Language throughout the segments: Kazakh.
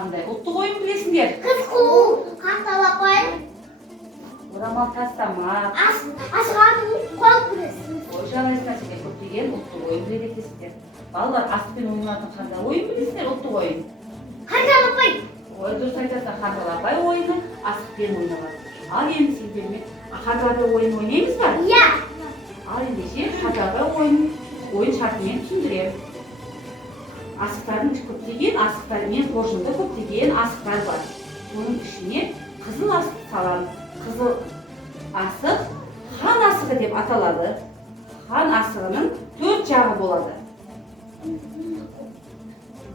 Қандай ұлттық ойын білесіңдер? Қыз қуу, қақталап қойып, Орамал тастамақ. асығатын қол күресін. Ой, жарайсыздар, сендер көптеген ұлттық ойын біледі екенсіздер. Балалар, аспен ойнайтын қандай ойын білесіңдер ұлттық ойын? Қақталап қой. Ой, дұрыс айтасың, қанталапай ойыны асықпен ойналады. Ал енді сендермен қанталапай ойын ойнаймыз ба? Иә. Ал ендеше қанталапай ойын шартымен түсіндіремін. Асықтардың көптеген асықтар мен қоржында көптеген асықтар бар. Оның ішіне қызыл асық саламыз. Қызыл асық хан асығы деп аталады. Хан асығының 4 жағы болады.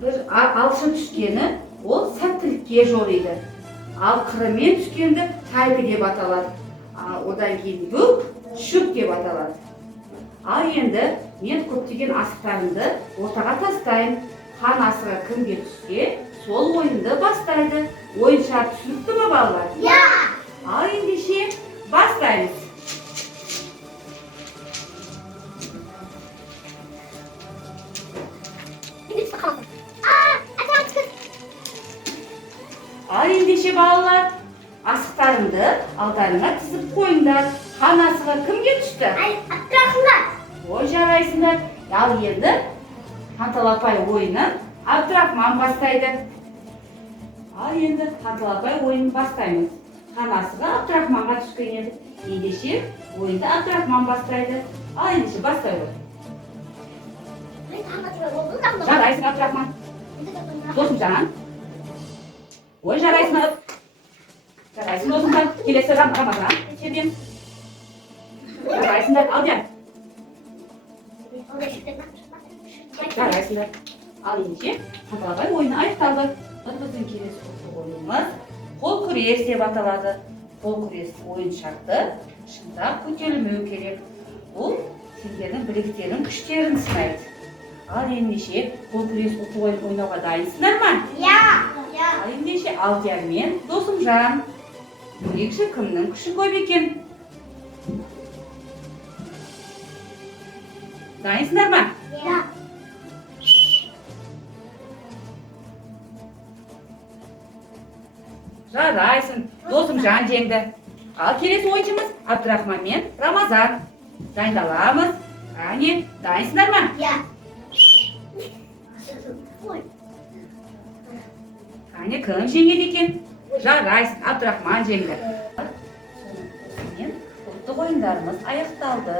Бір алшын түскені ол сәттілікке жориды. Ал қырымен түскенді тайпы деп аталады. Одан кейін бүк, шүк деп аталады. Ал енді мен көптеген асықтарымды ортаға тастаймын. Хан асығы кімге түссе, сол ойынды бастайды. Ойын шарт түсінікті ме балалар? Иә. Ал ендеше бастаймыз. Ал ендеше балалар, асықтарыңды алдарыңа тізіп қойыңдар. Хан асығы кімге түсті? Абдрахман. Ой, жарайсыңдар. Ал енді қанталапай ойынын Абдрахман бастайды. Ал енді қанталапай ойынын бастаймыз. Хан асығы Абдрахманға түскен еді. Ендеше ойынды Абдрахман бастайды. Ал ендеше бастайды. Жарайсың Абдрахман. Досымжан. Ой, жарайсың. Жарайсың досымжан. Келесі Рамазан. Жерден. Жарайсыңдар. Алдияр. Жарайсыңдар. Ал ендеше қанталапай ойыны аяқталды. Біздің келесі ойынымыз қол күрес деп аталады. Қол күрес ойын шарты шындап көтерілмеу керек. Бұл сендердің біліктерің, күштерін сынайды. Ал ендеше қол күрес ұлттық ойын ойнауға дайынсыңдар ма? Иә. Ал ендеше Алдияр мен Досымжан. Көрейікші кімнің күші көп екен? Дайынсыңдар ма? Иә. Жарайсың, Досымжан жеңді. Ал келесі ойыншымыз Абдрахман мен Рамазан. Дайындаламыз. Әне, дайынсыңдар ма? Иә. Әне, кім жеңеді екен? Жарайсың, Абдрахман жеңді. Сонымен ұлттық ойындарымыз аяқталды.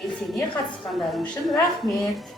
Белсене қатысқандарың үшін рахмет.